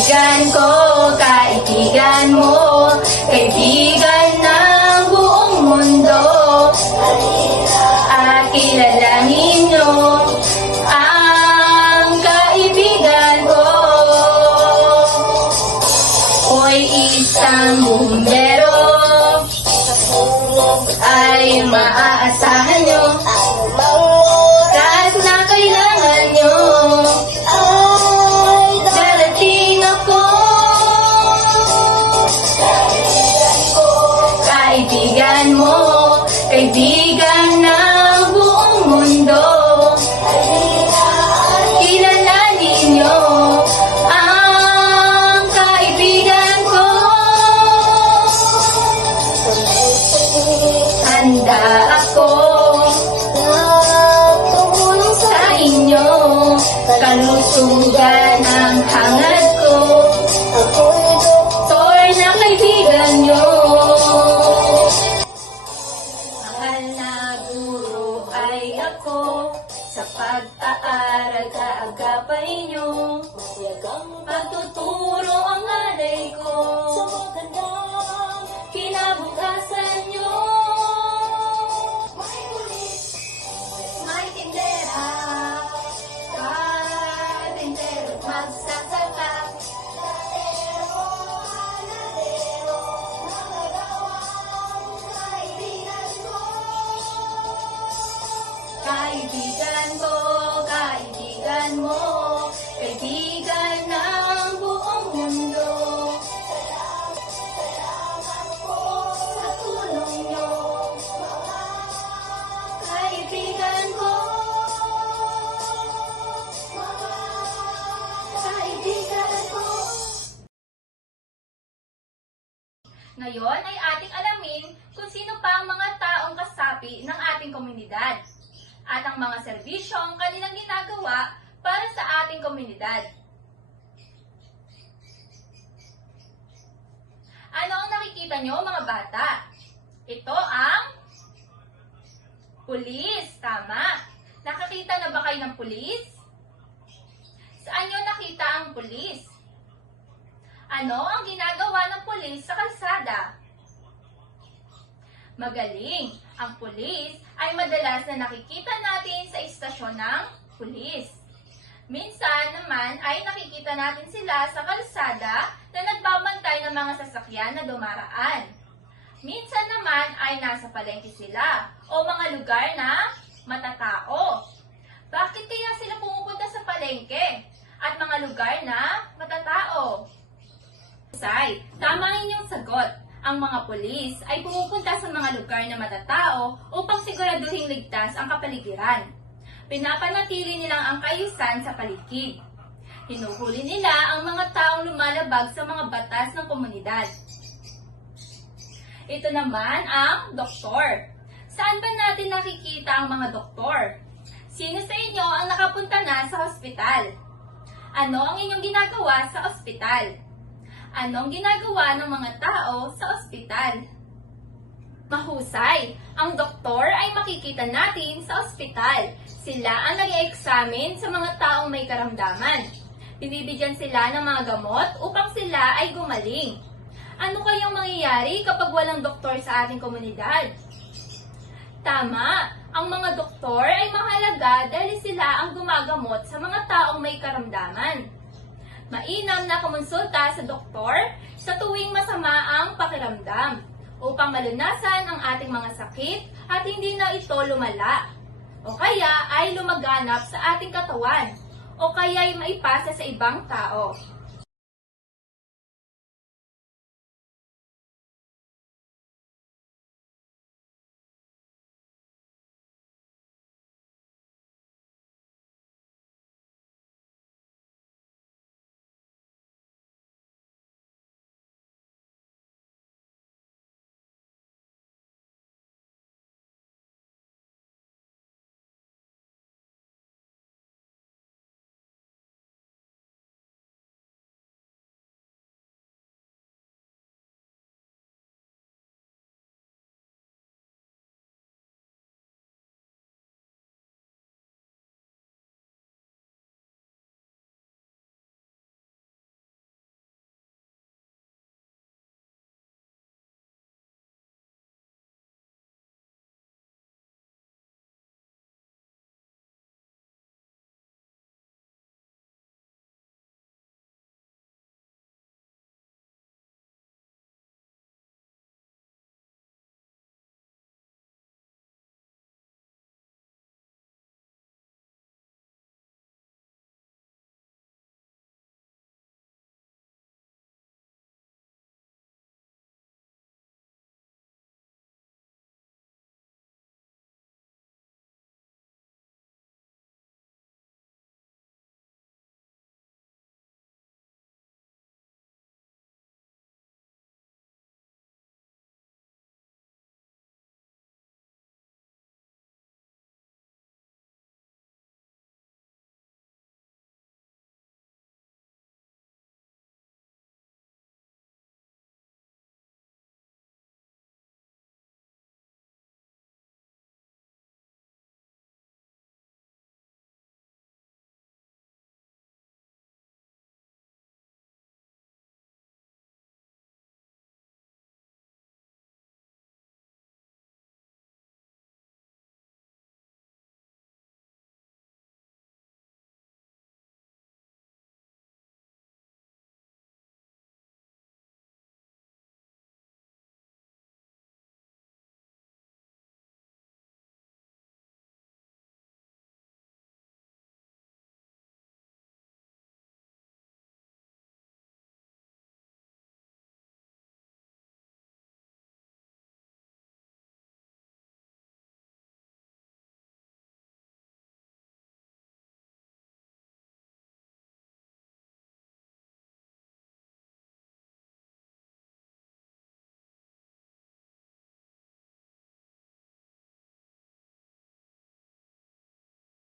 Kaibigan ko, kaibigan mo, kaibigan ng buong mundo. At kilalanin nyo ang kaibigan ko. Ako'y isang bumbero, ay maaasahan nyo. Kahit na kailangan nyo, darating ako. Kaibigan mo, kaibigan ng buong mundo. Kilalanin nyo ang kaibigan ko. Handa ako tumulong sa inyo, kalusugan ang hangad ko. Ako'y doktor na kaibigan nyo. Mahal na guro ay ako, sa pag-aaral kaagapay nyo. Pagtuturo ang alay ko, sa magandang kinabukasan nyo. May tindera, karpintero, magsasaka, latero, panadero, magagawang kaibigan ko. Kaibigan ko, kaibigan mo, kaibigan ng buong mundo. Salamat po sa tulong nyo, mga kaibigan ko. Mga kaibigan ko. Ngayon ay ating alamin kung sino pa ang mga taong kasapi ng ating komunidad at ang mga serbisyong kanilang ginagawa para sa ating komunidad. Ano ang nakikita nyo, mga bata? Ito ang pulis. Tama. Nakakita na ba kayo ng pulis? Saan nyo nakita ang pulis? Ano ang ginagawa ng pulis sa kalsada? Magaling! Ang pulis ay madalas na nakikita natin sa istasyon ng pulis. Minsan naman ay nakikita natin sila sa kalsada na nagbabantay ng mga sasakyan na dumaraan. Minsan naman ay nasa palengke sila o mga lugar na matatao. Bakit kaya sila pumupunta sa palengke at mga lugar na matatao? Tama ang inyong sagot. Ang mga pulis ay pumupunta sa mga lugar na matatao upang siguraduhing ligtas ang kapaligiran. Pinapanatili nilang ang kaayusan sa paligid. Hinuhuli nila ang mga taong lumalabag sa mga batas ng komunidad. Ito naman ang doktor. Saan ba natin nakikita ang mga doktor? Sino sa inyo ang nakapunta na sa ospital? Ano ang inyong ginagawa sa ospital? Anong ginagawa ng mga tao sa ospital? Mahusay! Ang doktor ay makikita natin sa ospital. Sila ang nag-e-examine sa mga taong may karamdaman. Binibigyan sila ng mga gamot upang sila ay gumaling. Ano kayang mangyayari kapag walang doktor sa ating komunidad? Tama! Ang mga doktor ay mahalaga dahil sila ang gumagamot sa mga taong may karamdaman. Mainam na kumonsulta sa doktor sa tuwing masama ang pakiramdam upang malunasan ang ating mga sakit at hindi na ito lumala o kaya ay lumaganap sa ating katawan o kaya ay maipasa sa ibang tao.